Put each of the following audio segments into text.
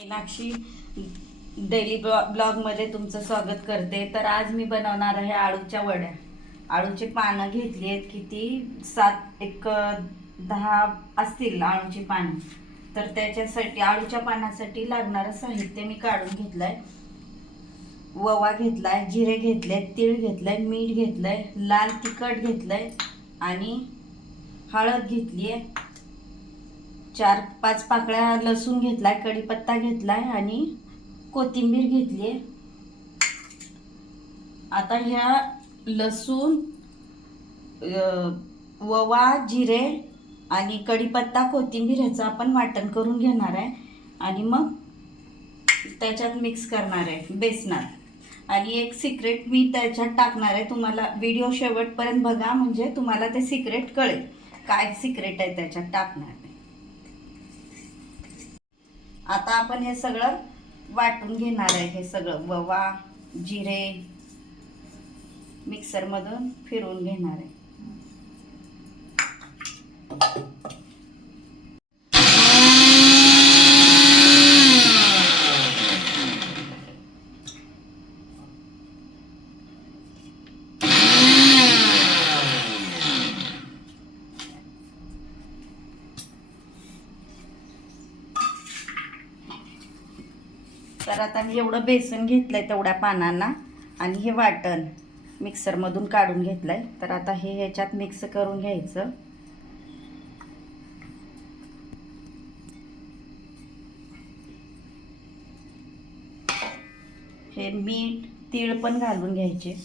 Meenakshi daily ब्लॉगमध्ये तुमचं स्वागत करते. तर आज मी बनवणार आहे आळूच्या वड्या. आळूची पानं घेतली आहेत, किती 10 असतील आळूची पानं. तर त्याच्यासाठी आळूच्या पानासाठी लागणारं साहित्य मी काढून घेतलंय. ओवा घेतलाय, जिरे घेतले, तीळ घेतलंय, मीठ घेतलंय, लाल तिखट घेतलंय आणि हळद घेतली आहे. 4-5 पाकळ्या लसूण घेतलाय, कढीपत्ता घेतलाय आणि कोथिंबीर घेतली आहे. आता ह्या लसूण, ओवा, जिरे आणि कढीपत्ता, कोथिंबीर ह्याचं आपण वाटण करून घेणार आहे आणि मग त्याच्यात मिक्स करणार आहे बेसनात. आणि एक सिक्रेट मी त्याच्यात टाकणार आहे. तुम्हाला व्हिडिओ शेवटपर्यंत बघा, म्हणजे तुम्हाला ते सिक्रेट कळेल काय सिक्रेट आहे त्याच्यात टाकणार. आता आपण हे सगळं वाटून घेणार आहे. हे सगळं ओवा, जिरे मिक्सर मधून फिरवून घेणार आहे. तर आता मी एवढं बेसन घेतलंय तेवढ्या पानांना आणि हे वाटण मिक्सरमधून काढून घेतलंय. तर आता हे ह्याच्यात मिक्स करून घ्यायचं. हे मीठ, तीळ पण घालून घ्यायचे.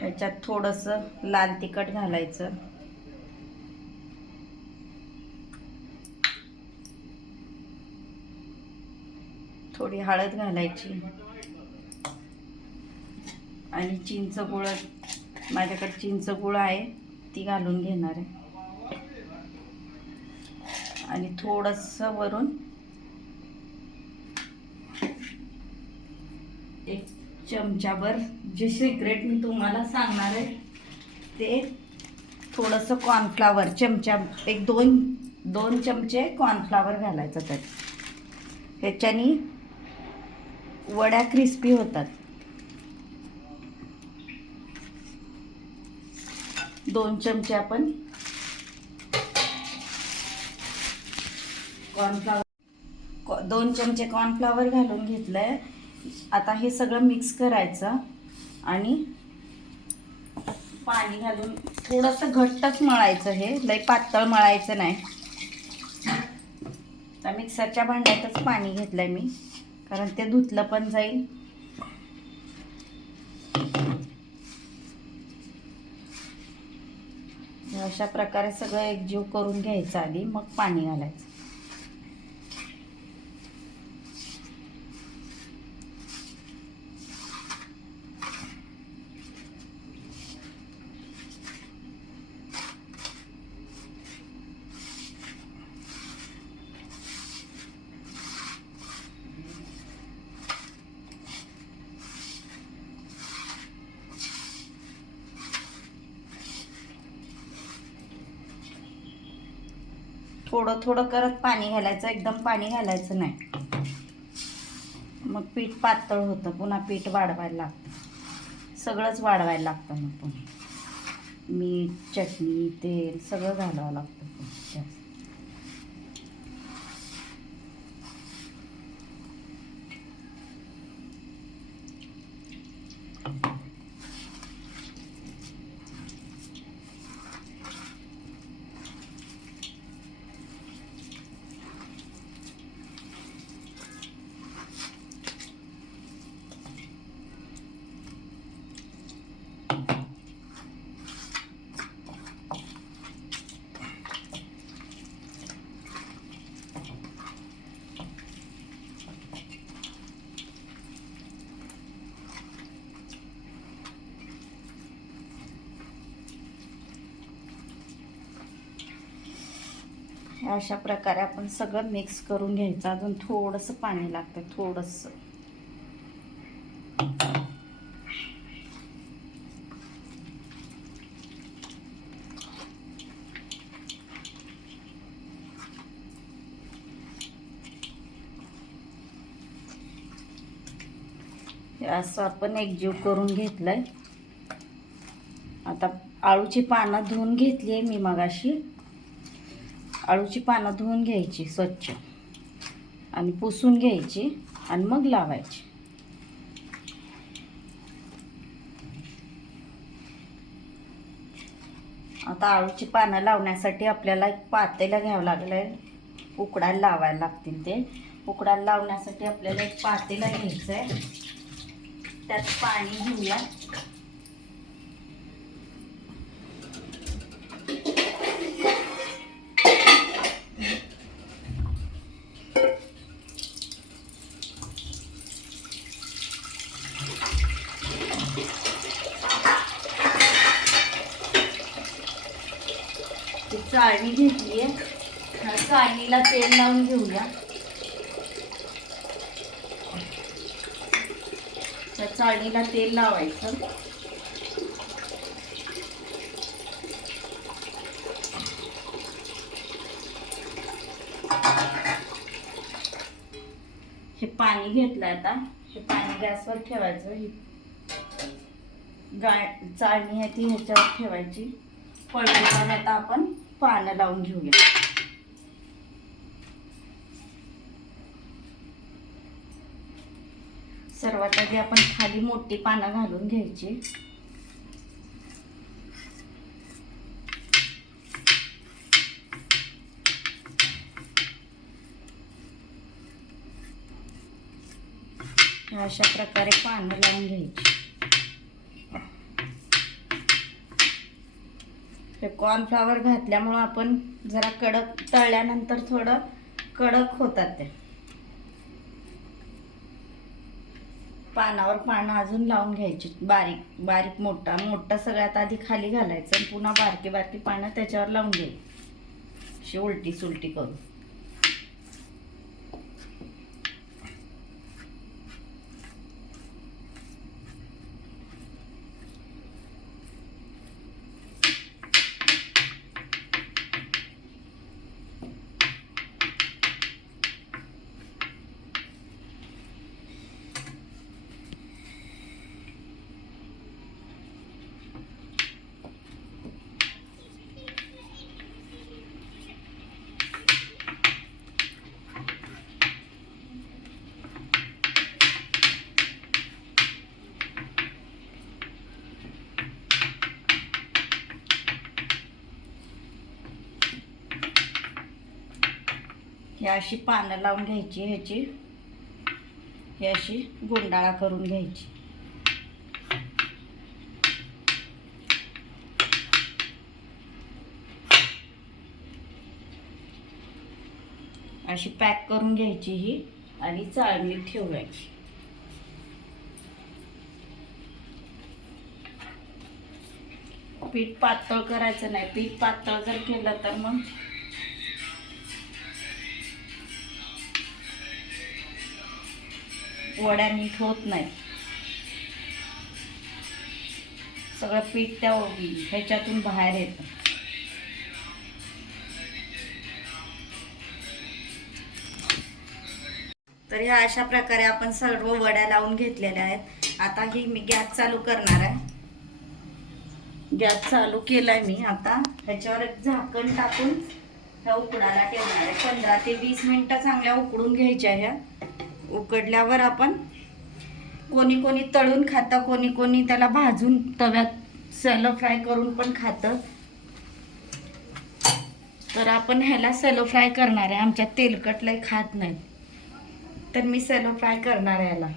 ह्याच्यात थोडंसं लाल तिखट घालायचं. थोडी हळद घालायची आणि चिंच गुळ, माझ्याकडे चिंच गुळ आहे ती घालून घेणार आहे. आणि थोडंसं वरून एक चमचाभर, जे सिक्रेट मी तुम्हाला सांगणार आहे ते, थोडंसं कॉर्नफ्लावर चमचा, एक दोन चमचे कॉर्नफ्लावर घालायचं. तर ह्याच्यानी वड्या क्रिस्पी होतात. 2 चमचे आपण कॉर्नफ्लावर, 2 चमचे कॉर्नफ्लावर घालून घेतलंय. आता हे सगळं मिक्स करायचं आणि पाणी घालून थोडंसं घट्टच मळायचं. हे लय पातळ मळायचं नाही. तर मिक्सरच्या भांड्यातच पाणी घेतलंय मी, कारण ते धुतलं पण जाईल. अशा प्रकारे सगळं एकजीव करून घ्यायचं आधी, मग पाणी घालायचं. थोडं थोडं करत पाणी घालायचं, एकदम पाणी घालायचं नाही, मग पीठ पातळ होतं. पुन्हा पीठ वाढवायला लागतं, सगळंच वाढवायला लागतं. मग पुन्हा मीठ, चटणी, तेल सगळं घालावं लागतं जास्त. अशा प्रकारे आपण सगळं मिक्स करून घ्यायचं. अजून थोडंसं पाणी लागतं, थोडंसं. असं आपण एकजीव करून घेतलंय. आता आळूची पानं धुवून घेतली आहे मी मगाशी. आळूची पानं धुवून घ्यायची स्वच्छ आणि पुसून घ्यायची आणि मग लावायची. आता आळूची पानं लावण्यासाठी आपल्याला एक पातेलं घ्यावं लागलंय. उकडायला लावायला लागतील ते. उकडायला लावण्यासाठी आपल्याला एक पातेलं घ्यायचं आहे. त्यात पाणी घेऊया. चाळणी घेतली आहे. चाळणीला तेल लावून घेऊया. त्या चाळणीला तेल लावायचं. हे पाणी घेतलं. आता हे पाणी गॅसवर ठेवायचं. ही चाळणी आहे ती ह्याच्यावर ठेवायची. पळवून आता आपण पानं लावून घेऊया. सर्वात आधी आपण खाली मोठी पानं घालून घ्यायची. अशा प्रकारे पानं लावून घ्यायची. हे कॉर्नफ्लॉवर घातल्यामुळं आपण जरा कडक, तळल्यानंतर थोडं कडक होतात ते. पानावर पानं अजून लावून घ्यायची. बारीक बारीक, मोठा मोठा सगळ्यात आधी खाली घालायचं आणि पुन्हा बारकी बारकी पानं त्याच्यावर लावून घ्यायची. अशी उलटी सुलटी करून. ही अशी पानं लावून घ्यायची. ह्याची ही अशी गुंडाळा करून घ्यायची. अशी पॅक करून घ्यायची ही आणि चाळणीत ठेवायची. पीठ पातळ करायचं नाही. पीठ पातळ जर केलं तर मग वड्या नीट होत नाही. सगळं पीठ त्या ह्याच्यातून बाहेर येतं. तर ह्या अशा प्रकारे आपण सर्व वड्या लावून घेतलेल्या आहेत. आता ही मी गॅस चालू करणार आहे. गॅस चालू केलाय मी. आता ह्याच्यावर एक झाकण टाकून ह्या उकडायला ठेवणार आहे. 15 ते 20 मिनिटं चांगल्या उकडून घ्यायच्या. ह्या उकडल्यावर आपण कोणी कोणी तळून खातं, कोणी कोणी त्याला भाजून तव्यात सॅलो फ्राय करून पण खातं. तर आपण ह्याला सॅलो फ्राय करणार आहे. आमच्या तेलकट लय खात नाहीत, तर मी सॅलो फ्राय करणार आहे ह्याला.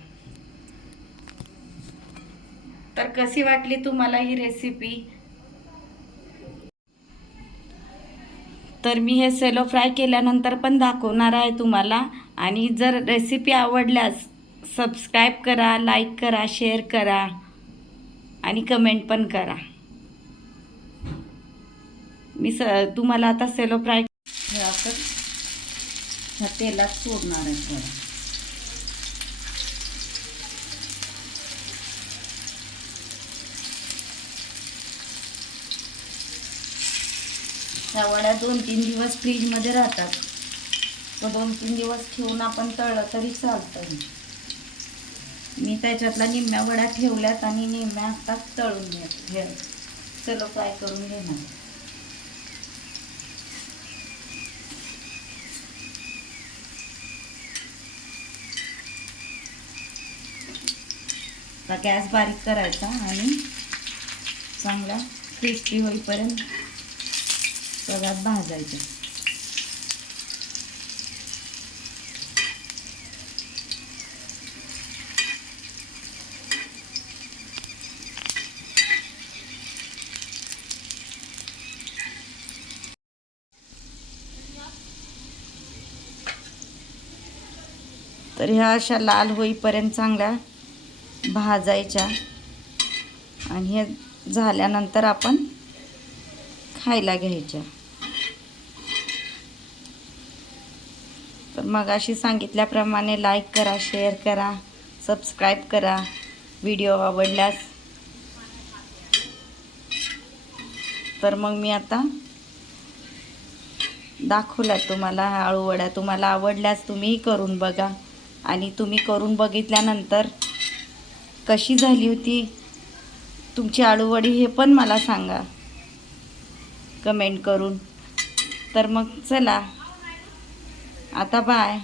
तर कशी वाटली तुम्हाला ही रेसिपी? तर मी हे सॅलो फ्राय केल्यानंतर पण दाखवणार आहे तुम्हाला. आणि जर रेसिपी आवडल्यास सबस्क्राईब करा, लाईक करा, शेअर करा आणि कमेंट पण करा. मी तुम्हाला आता सॅलो फ्राय हे असं ह्या तेलात सोडणार आहे थोडं. ह्या वड्या 2-3 दिवस फ्रीजमध्ये राहतात. तो 2-3 दिवस ठेवून आपण तळलं तरी चालतं. मी त्याच्यातला निम्म्या वड्या ठेवल्यात आणि निम्म्या आता तळून घे चलो फ्राय करून घेणार. आता गॅस बारीक करायचा आणि चांगला क्रिस्पी होईपर्यंत तव्यात भाजायचं. तर ह्या अशा लाल होईपर्यंत चांगल्या भाजायच्या आणि हे झाल्यानंतर आपण खायला घ्यायच्या. तर मग अशी सांगितल्याप्रमाणे लाईक करा, शेअर करा, सबस्क्राईब करा. व्हिडिओ आवडल्यास तर मग मी आता दाखवला तुम्हाला आळू वड्या. तुम्हाला आवडल्यास तुम्हीही करून बघा आणि तुम्ही करून बघितल्यानंतर कशी झाली होती तुमची आळूवडी हे पण मला सांगा कमेंट करून. तर मग चला आता बाय.